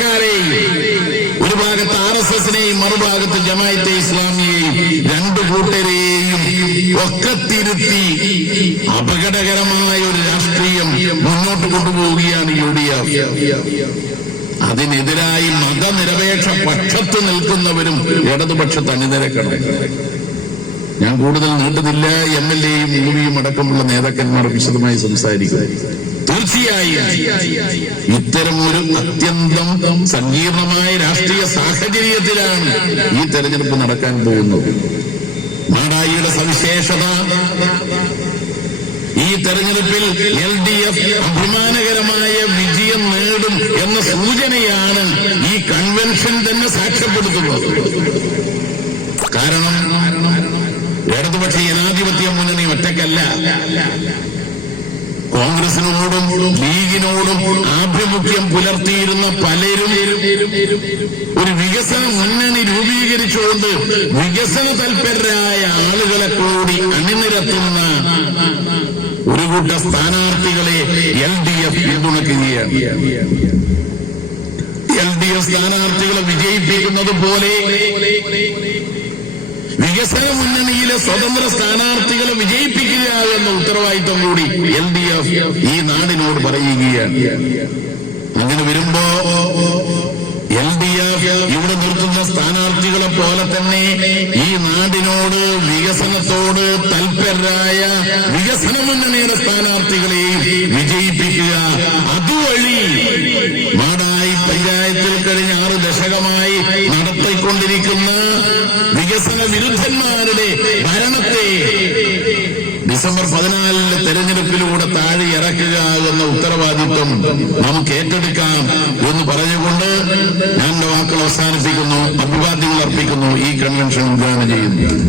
സർക്കാരെയും ഒരു ഭാഗത്ത് R S എസിനെയും മറുഭാഗത്ത് ജമായത്തെ ഇസ്ലാമിയെയും രണ്ടു കൂട്ടരെയും ഒക്കെ തിരുത്തി അപകടകരമായ ഒരു രാഷ്ട്രീയം മുന്നോട്ട് കൊണ്ടുപോവുകയാണ് യു ഡി എഫ്. അതിനെതിരായി മതനിരപേക്ഷ പക്ഷത്ത് നിൽക്കുന്നവരും ഇടതുപക്ഷത്ത് അണിനിരക്കണം. ഞാൻ കൂടുതൽ നീട്ടുന്നില്ല എം എൽ എയും യുവിയും അടക്കമുള്ള നേതാക്കന്മാർ വിശദമായി സംസാരിക്കും. തീർച്ചയായും ഇത്തരം ഒരു അത്യന്തം സങ്കീർണമായ രാഷ്ട്രീയ സാഹചര്യത്തിലാണ് ഈ തെരഞ്ഞെടുപ്പ് നടക്കാൻ പോകുന്നത്. മാടായിയുടെ സവിശേഷത ഈ തെരഞ്ഞെടുപ്പിൽ എൽ ഡി എഫ് അഭിമാനകരമായ വിജയം നേടും എന്ന സൂചനയാണ് ഈ കൺവെൻഷൻ തന്നെ സാക്ഷ്യപ്പെടുത്തുന്നത്. കാരണം ഇടതുപക്ഷ ജനാധിപത്യ മുന്നണി ഒറ്റക്കല്ല കോൺഗ്രസിനോടും ലീഗിനോടും ആഭിമുഖ്യം പുലർത്തിയിരുന്ന പലരും ഒരു വികസന മുന്നണി രൂപീകരിച്ചുകൊണ്ട് വികസന തൽപരരായ ആളുകളെ കൂടി അണിനിരത്തുന്ന ഒരു കൂട്ട സ്ഥാനാർത്ഥികളെ എൽ ഡി എഫ് പിന്തുണയ്ക്കുകയാണ്. എൽ ഡി എഫ് സ്ഥാനാർത്ഥികളെ വിജയിപ്പിക്കുന്നത് പോലെ വികസന മുന്നണിയിലെ സ്വതന്ത്ര സ്ഥാനാർത്ഥികളെ ഉത്തരവാദിത്വം കൂടി എൽ ഡി എഫ് ഈ നാടിനോട് പറയുകയാണ്. അങ്ങനെ വരുമ്പോ എൽ ഡി എഫ് ഇവിടെ നിർത്തുന്ന സ്ഥാനാർത്ഥികളെ പോലെ തന്നെ ഈ നാടിനോട് വികസനത്തോട് തൽപരരായ വികസന മുന്നണിയുടെ സ്ഥാനാർത്ഥികളെയും വിജയിപ്പിക്കുക അതുവഴി മാടായി പഞ്ചായത്തിൽ കഴിഞ്ഞ ആറ് ദശകമായി നടത്തിക്കൊണ്ടിരിക്കുന്ന വികസന വിരുദ്ധന്മാരുടെ ഭരണത്തെ ഡിസംബർ പതിനാലിലെ തെരഞ്ഞെടുപ്പിലൂടെ താഴെ ഇറക്കുക എന്ന ഉത്തരവാദിത്വം നമുക്ക് ഏറ്റെടുക്കാം എന്ന് പറഞ്ഞുകൊണ്ട് ഞാൻ വാക്കുകൾ അവസാനിപ്പിക്കുന്നു. അഭിവാദ്യങ്ങൾ അർപ്പിക്കുന്നു. ഈ കൺവെൻഷൻ ഉദ്ഘാടനം ചെയ്യുന്നു.